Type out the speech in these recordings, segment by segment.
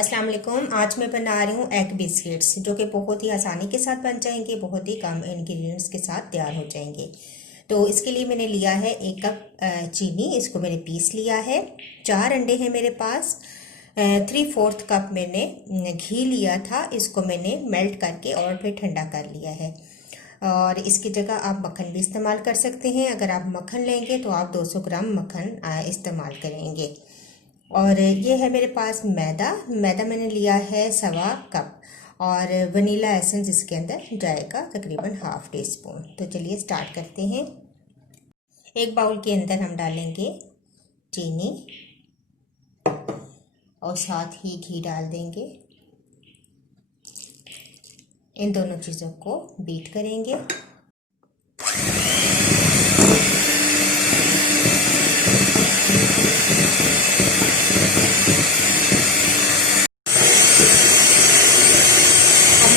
अस्सलाम वालेकुम। आज मैं बना रही हूँ एग बिस्किट्स, जो कि बहुत ही आसानी के साथ बन जाएंगे, बहुत ही कम इंग्रेडिएंट्स के साथ तैयार हो जाएंगे। तो इसके लिए मैंने लिया है 1 कप चीनी, इसको मैंने पीस लिया है। 4 अंडे हैं मेरे पास। 3/4 कप मैंने घी लिया था, इसको मैंने मेल्ट करके और फिर ठंडा कर लिया है। और इसकी जगह आप मक्खन भी इस्तेमाल कर सकते हैं। अगर आप मक्खन लेंगे तो आप 200 ग्राम मक्खन इस्तेमाल करेंगे। और ये है मेरे पास मैदा मैंने लिया है 1.25 कप। और वनीला एसेंस इसके अंदर जाएगा तकरीबन 1/2 टीस्पून। तो चलिए स्टार्ट करते हैं। एक बाउल के अंदर हम डालेंगे चीनी और साथ ही घी डाल देंगे। इन दोनों चीज़ों को बीट करेंगे।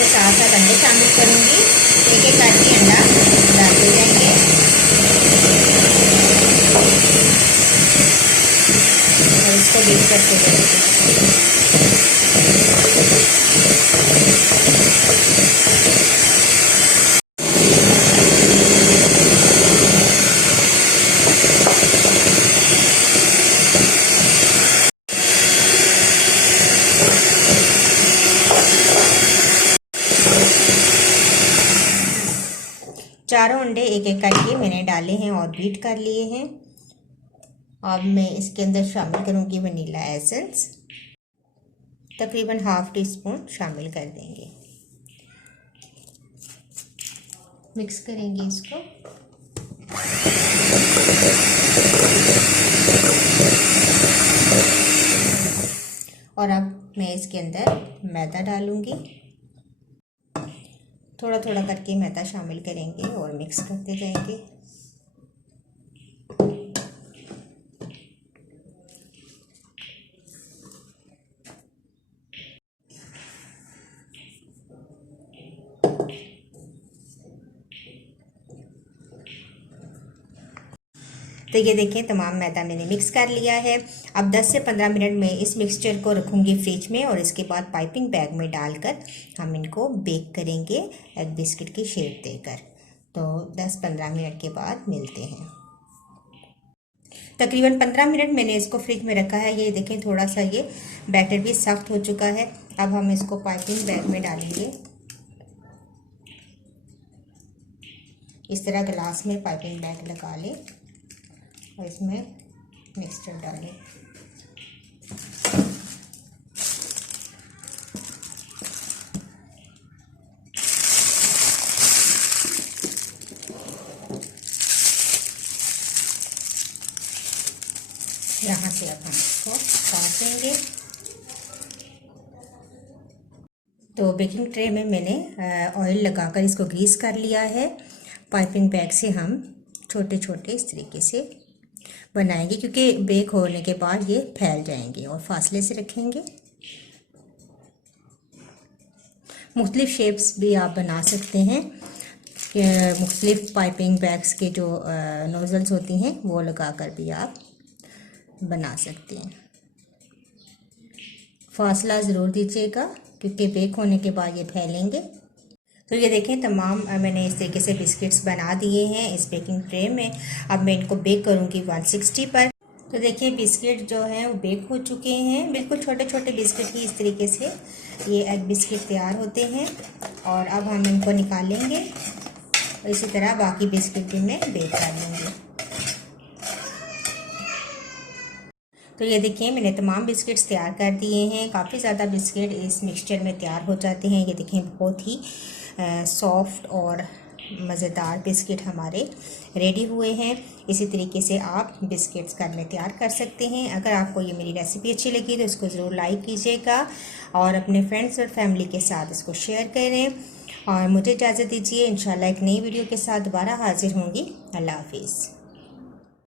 साथ साथ अंडे शामिल करूंगी। एक एक करके अंडा डालते जाएंगे और इसको बीट करते जाएंगे। 4 अंडे एक एक करके मैंने डाले हैं और बीट कर लिए हैं। अब मैं इसके अंदर शामिल करूंगी वनीला एसेंस, तकरीबन 1/2 टीस्पून शामिल कर देंगे। मिक्स करेंगे इसको। और अब मैं इसके अंदर मैदा डालूंगी। थोड़ा थोड़ा करके मैदा शामिल करेंगे और मिक्स करते जाएंगे। तो ये देखें, तमाम मैदा मैंने मिक्स कर लिया है। अब 10 से 15 मिनट में इस मिक्सचर को रखूँगी फ्रिज में और इसके बाद पाइपिंग बैग में डालकर हम इनको बेक करेंगे एग बिस्किट की शेप देकर। तो 10-15 मिनट के बाद मिलते हैं। तकरीबन 15 मिनट मैंने इसको फ्रिज में रखा है। ये देखें, थोड़ा सा ये बैटर भी सख्त हो चुका है। अब हम इसको पाइपिंग बैग में डालेंगे। इस तरह गिलास में पाइपिंग बैग लगा लें और इसमें मिक्सचर डालें। यहाँ से अब हम इसको काट देंगे। तो बेकिंग ट्रे में मैंने ऑयल लगाकर इसको ग्रीस कर लिया है। पाइपिंग बैग से हम छोटे छोटे इस तरीके से बनाएंगे, क्योंकि बेक होने के बाद ये फैल जाएंगे। और फासले से रखेंगे। मुख्तलिफ शेप्स भी आप बना सकते हैं। मुख्तलिफ पाइपिंग बैग्स के जो नोज़ल्स होती हैं वो लगाकर भी आप बना सकते हैं। फासला ज़रूर दीजिएगा, क्योंकि बेक होने के बाद ये फैलेंगे। तो ये देखें, तमाम मैंने इस तरीके से बिस्किट्स बना दिए हैं इस बेकिंग ट्रे में। अब मैं इनको बेक करूँगी 160 पर। तो देखिए, बिस्किट जो हैं वो बेक हो चुके हैं। बिल्कुल छोटे छोटे बिस्किट ही इस तरीके से ये एग बिस्किट तैयार होते हैं। और अब हम इनको निकालेंगे और इसी तरह बाकी बिस्किट भी मैं बेक कर लूँगी। तो ये देखिए, मैंने तमाम बिस्किट्स तैयार कर दिए हैं। काफ़ी ज़्यादा बिस्किट इस मिक्सचर में तैयार हो जाते हैं। ये देखें, बहुत ही सॉफ्ट और मज़ेदार बिस्किट हमारे रेडी हुए हैं। इसी तरीके से आप बिस्किट्स घर में तैयार कर सकते हैं। अगर आपको ये मेरी रेसिपी अच्छी लगी तो इसको ज़रूर लाइक कीजिएगा और अपने फ्रेंड्स और फैमिली के साथ इसको शेयर करें। और मुझे इजाज़त दीजिए। इंशाल्लाह एक नई वीडियो के साथ दोबारा हाजिर होंगी। अल्लाह हाफिज़।